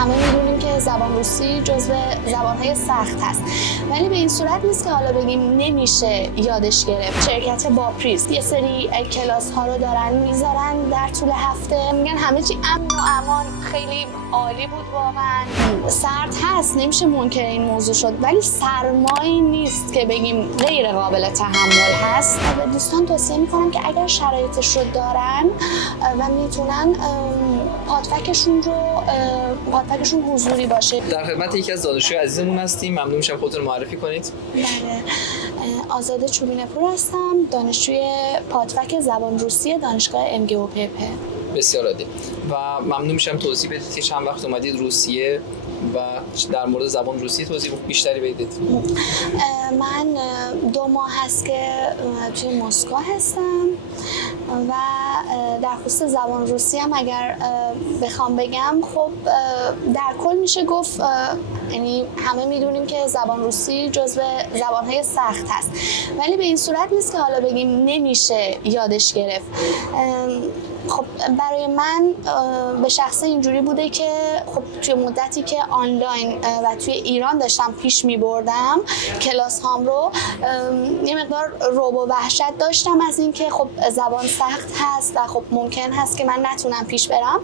همه میدونیم که زبان روسی جزو زبانهای سخت هست، ولی به این صورت نیست که حالا بگیم نمیشه یادش گرفت. شرکت باپریز یه سری کلاس ها رو دارن میذارن در طول هفته، میگن همه چی امن و امان، خیلی عالی بود واقعا. سرد هست، نمیشه منکر این موضوع شد، ولی سرمایی نیست که بگیم غیر قابل تحمل هست. به دوستان توصیه میکنم که اگر شرایطش رو دارن و میتونن پادفکشون حضوری باشه. در خدمت یکی از دانشجوی عزیزمون هستیم، ممنون میشم خودتون معرفی کنید. بله، آزاده چوبینه‌پور هستم، دانشجوی پادفک زبان روسی دانشگاه MGOPP. بسیار عالی و ممنون میشم توضیح بدید که چند وقت اومدید روسیه و در مورد زبان روسی توضیح بیشتری بدید. من 2 ماه هست که توی مسکو هستم و در خصوص زبان روسی هم اگر بخوام بگم، خب در کل میشه گفت، یعنی همه میدونیم که زبان روسی جزو زبانهای سخت هست، ولی به این صورت نیست که حالا بگیم نمیشه یادش گرفت. خب برای من به شخصه اینجوری بوده که خب توی مدتی که آنلاین و توی ایران داشتم پیش می بردم کلاس هام رو، یه مقدار رعب و وحشت داشتم از این که خب زبان سخت هست و خب ممکن هست که من نتونم پیش برم،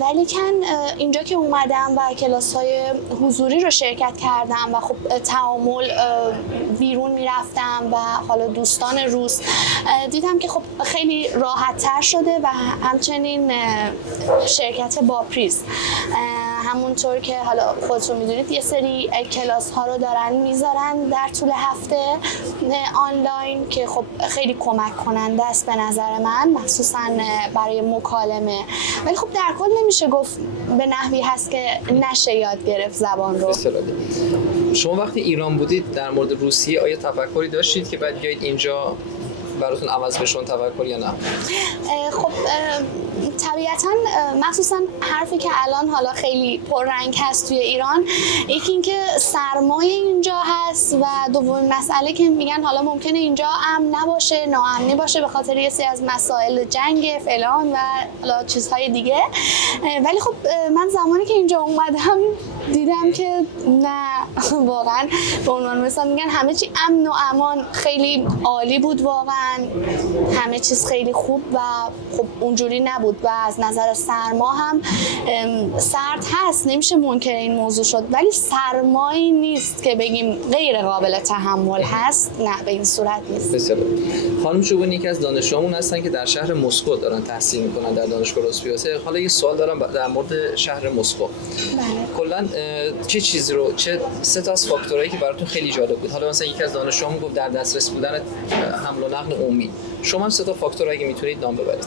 ولی اینجا که اومدم و کلاس های حضوری رو شرکت کردم و خب تعامل بیرون می رفتم و حالا دوستان روس، دیدم که خب خیلی راحت تر شده و همچنین شرکت باپریز همونطور که حالا خودتون میدونید یه سری کلاس ها رو دارن میذارن در طول هفته آنلاین که خب خیلی کمک کننده است به نظر من، مخصوصا برای مکالمه. ولی خب در کل نمیشه گفت به نحوی هست که نشه یاد گرفت زبان رو. شما وقتی ایران بودید در مورد روسیه آیا تفکری داشتید که بعد بیایید اینجا براتون عوض بشون تفکر یا نه؟ خب طبیعتاً مخصوصا حرفی که الان حالا خیلی پررنگ هست توی ایران، یکی اینکه سرمایه اینجا هست و دومین مسئله که میگن حالا ممکنه اینجا امن نباشه، ناامنی باشه به خاطر یه سری از مسائل جنگ فلان و حالا چیزهای دیگه. ولی خب من زمانی که اینجا اومدم دیدم که نه، واقعا به عنوان مثال میگن همه چی امن و امان، خیلی عالی بود واقعا، همه چیز خیلی خوب و خب اونجوری نبود و از نظر سرما هم سرد هست، nemiشه منکر این موضوع شد، ولی سرمایی نیست که بگیم غیر قابل تحمل هست، نه به این صورت نیست. بسیار خانم چوبینی یکی از دانشجوامون هستن که در شهر مسکو دارن تحصیل میکنن در دانشگاه روسپیاسه. حالا یه سوال دارم در مورد شهر مسکو. بله. کلا چه چیزی رو، چه 3 تا از فاکتورایی که براتون خیلی جالب بود، حالا مثلا یکی از دانشجوامون گفت در دسترس بودن حمل و نقل عمومی، شما هم 3 تا فاکتور اگه میتونید نام ببرید.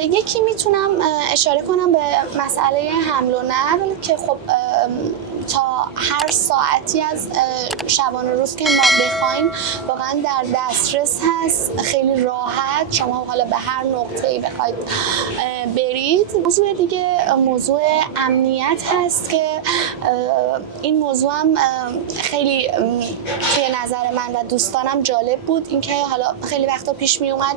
یکی میتونم اشاره کنم به مسئله حمل و نقل که خب تا هر ساعتی از شبانه روز که ما بخوایم واقعا در دسترس هست، خیلی راحت شما حالا به هر نقطه‌ای بخواید برید. موضوع دیگه موضوع امنیت هست که این موضوع هم خیلی توی نظر من و دوستانم جالب بود، اینکه حالا خیلی وقتا پیش می اومد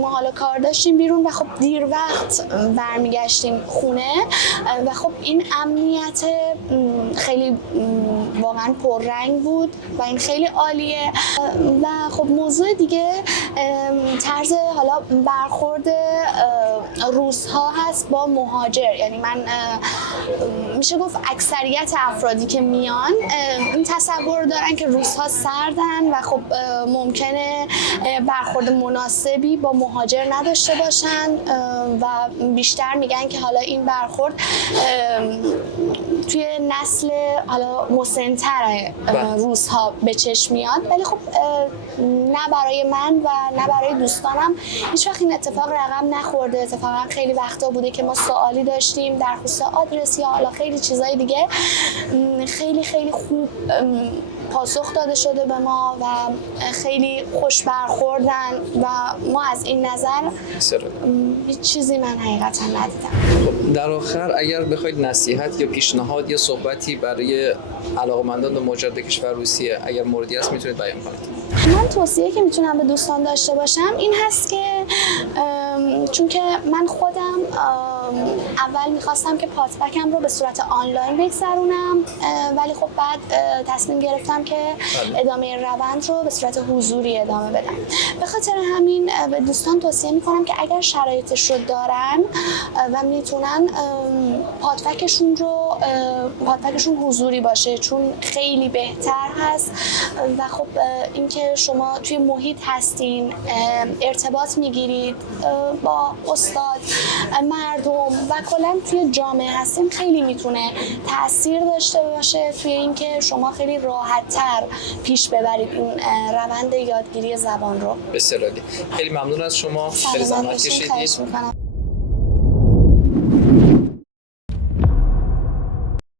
ما حالا کار داشتیم بیرون و خب دیر وقت برمیگشتیم خونه و خب این امنیت خیلی واقعا پررنگ بود و این خیلی عالیه. و خب موضوع دیگه طرز حالا برخورد روس ها هست با مهاجر، یعنی من میشه گفت اکثریت افرادی که میان این تصور دارن که روس ها سردن و خب ممکنه برخورد مناسبی با مهاجر نداشته باشن و بیشتر میگن که حالا این برخورد توی نسل حالا مسن‌تر روس ها به چشم میاد، ولی خب نه برای من و نه برای دوستانم هیچ وقت این اتفاق رقم نخورده. اتفاقا خیلی وقتا بوده که ما سوالی داشتیم در خصوص آدرس یا حالا خیلی چیزای دیگه، خیلی خیلی خوب پاسخ داده شده به ما و خیلی خوش برخوردن و ما از این نظر هیچ چیزی من حقیقتا ندیدم. در آخر اگر بخواید نصیحت یا پیشنهاد یا صحبتی برای علاقه‌مندان به مهاجرت به کشور روسیه اگر موردی هست میتونید بیان کنید. من توصیه که میتونم به دوستان داشته باشم این هست که چون که من خودم اول میخواستم که پاتبکم رو به صورت آنلاین بگذرونم، ولی خب بعد تصمیم گرفتم که ادامه روند رو به صورت حضوری ادامه بدم. به خاطر همین به دوستان توصیه میکنم که اگر شرایطش رو دارن و میتونن پاتبکشون حضوری باشه، چون خیلی بهتر هست و خب اینکه شما توی محیط هستین، ارتباط میگیرید با استاد، مردم و کلا توی جامعه هستیم، خیلی میتونه تاثیر داشته باشه توی اینکه شما خیلی راحت‌تر پیش ببرید این روند یادگیری زبان رو. بسیار عالی. خیلی ممنون از شما. خیلی زحمت کشیدید.